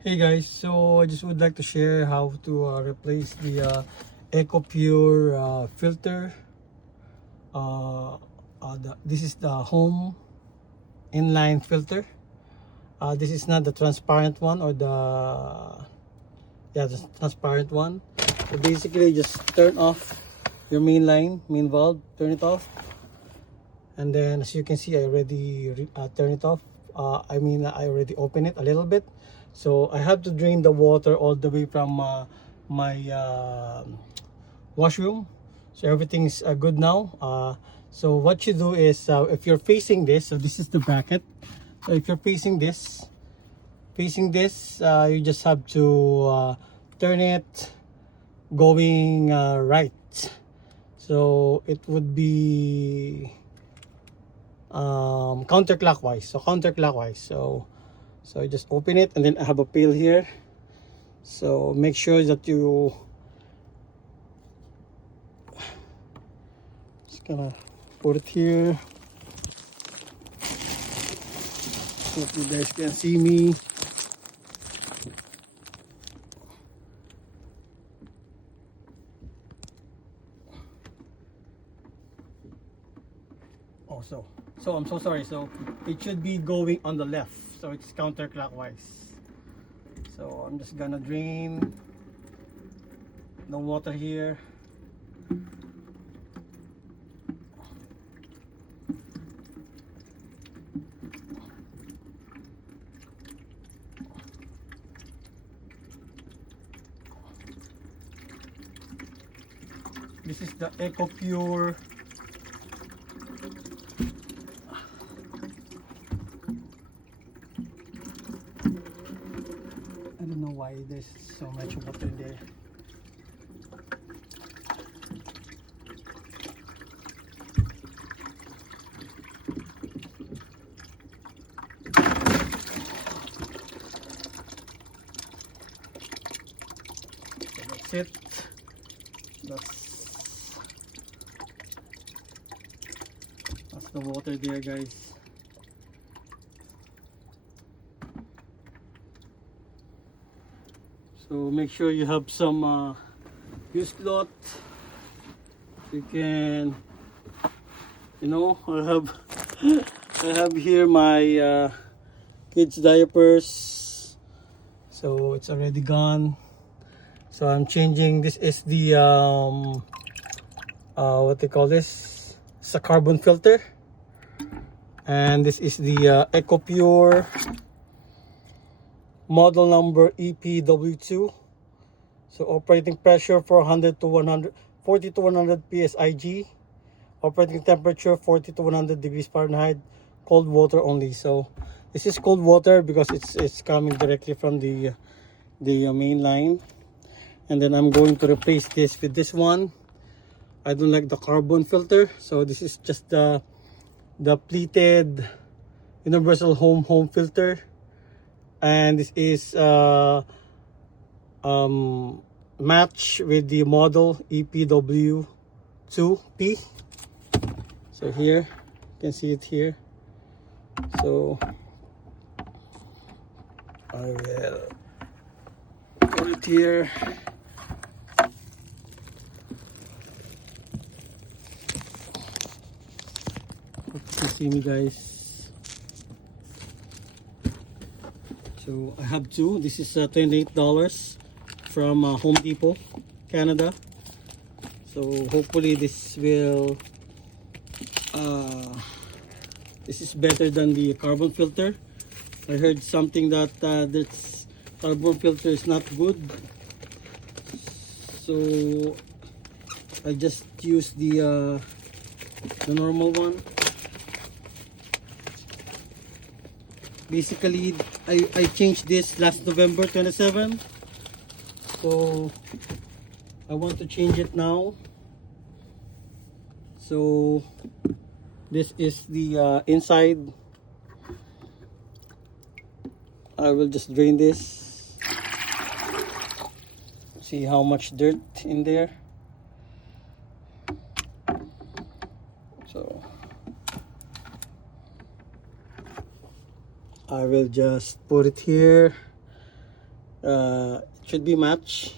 Hey guys, so I just would like to share how to replace the EcoPure filter. This is the home inline filter. This is not the transparent one or the transparent one. So basically, just turn off your main valve, turn it off, and then as you can see, I already turn it off. I already open it a little bit. So I have to drain the water all the way from my washroom. So everything's good now. So what you do is, if you're facing this, so this is the bracket. So if you're facing this, you just have to turn it going right. So it would be counterclockwise. So I just open it, and then I have a pail here. So make sure that you just gonna put it here. So if you guys can see me. So I'm so sorry. So it should be going on the left. So it's counterclockwise. So I'm just gonna drain the water here. This is the EcoPure I don't know why there's so much water in there. So that's it. That's the water there, guys. So make sure you have some used cloth. You can, I have here my kids diapers. So it's already gone. So I'm changing. This is the what they call this? It's a carbon filter, and this is the EcoPure model number EPW2. So operating pressure 400 to 100, 40 to 100 psig. Operating temperature 40 to 100 degrees Fahrenheit. Cold water only. So this is cold water because it's coming directly from the main line. And then I'm going to replace this with this one. I don't like the carbon filter, so this is just the pleated universal home filter, and this is match with the model EPW2P. So here you can see it here. So I will put it here. Hope you can see me, guys. So I have two. This is $28 from Home Depot, Canada. So hopefully this will this is better than the carbon filter. I heard something that this carbon filter is not good, so I just use the normal one. Basically, I changed this last November 27, so I want to change it now. So this is the inside. I will just drain this. See how much dirt in there. So I will just put it here, It should be match.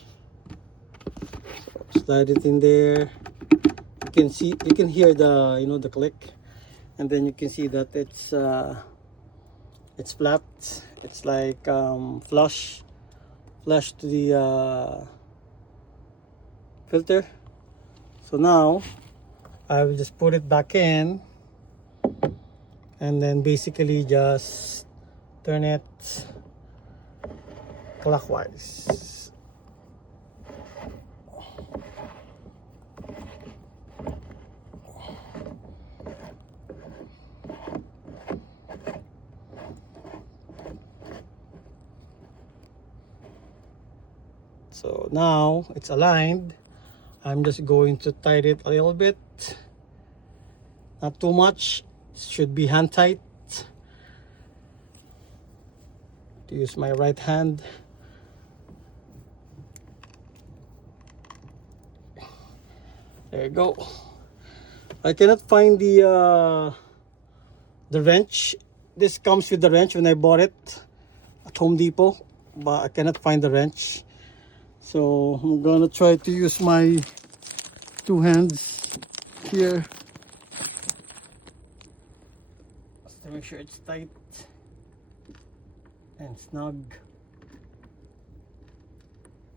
So slide it in there. You can hear the, you know, the click, and then you can see that it's flat. It's like flush to the filter. So now I will just put it back in, and then basically just turn it clockwise. So now it's aligned. I'm just going to tighten it a little bit, not too much. It should be hand tight. To use my right hand. There you go. I cannot find the wrench. This comes with the wrench when I bought it at Home Depot, but I cannot find the wrench. So I'm gonna try to use my two hands here just to make sure it's tight and snug.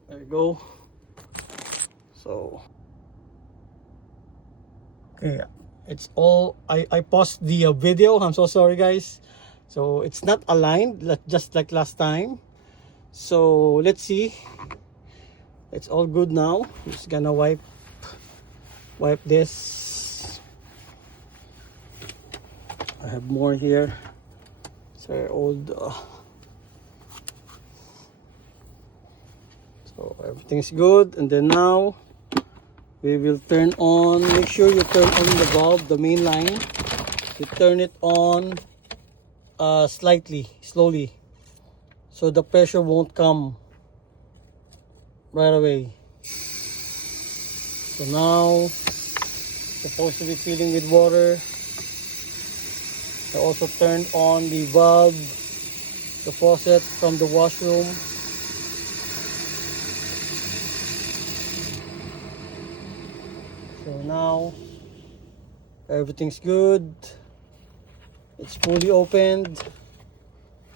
There you go. So okay, it's all, I paused the video. I'm so sorry guys. So it's not aligned just like last time. So let's see. It's all good now. Just gonna wipe this. I have more here. Sorry, old. So everything's good, and then now we will turn on. Make sure you turn on the valve, the main line. You turn it on slowly, so the pressure won't come right away. So now supposed to be filling with water. I also turned on the valve, the faucet from the washroom. So now everything's good. It's fully opened.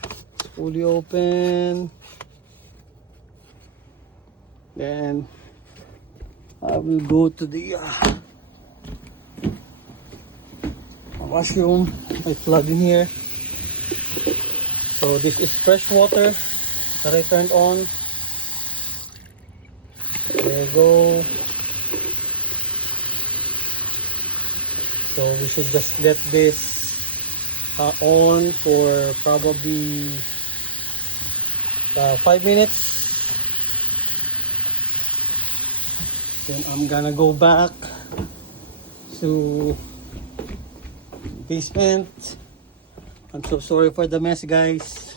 It's fully open. Then I will go to the washroom. I plug in here. So this is fresh water that I turned on. There you go. So we should just let this on for probably 5 minutes. Then I'm gonna go back to basement. I'm so sorry for the mess guys.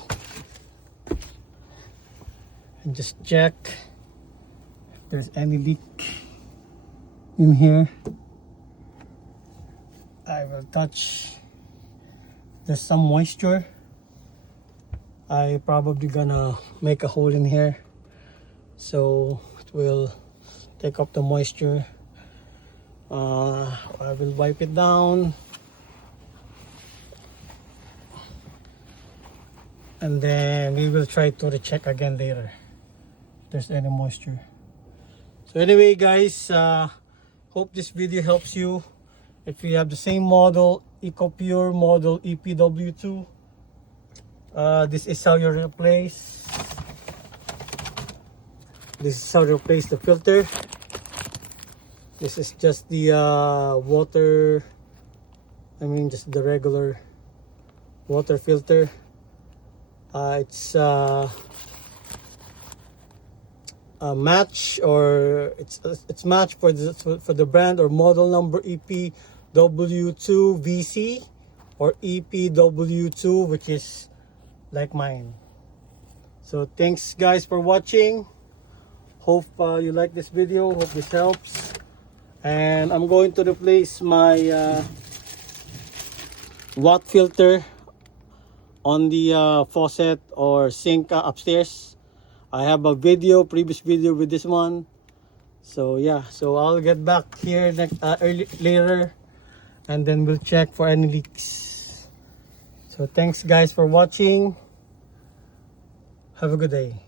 And just check if there's any leak in here. I will touch. There's some moisture. I probably gonna make a hole in here, so it will take up the moisture. I will wipe it down, and then we will try to recheck again later if there's any moisture. So anyway guys, hope this video helps you. If you have the same model, EcoPure model EPW2, this is how you replace. This is how you replace the filter. This is just the water. I mean, just the regular water filter. It's a match, or it's match for the brand or model number EPW2VC or EPW2, which is like mine. So thanks guys for watching. Hope you like this video. Hope this helps. And I'm going to replace my watt filter on the faucet or sink upstairs. I have a previous video with this one. So yeah, so I'll get back here later, and then we'll check for any leaks. So thanks guys for watching. Have a good day.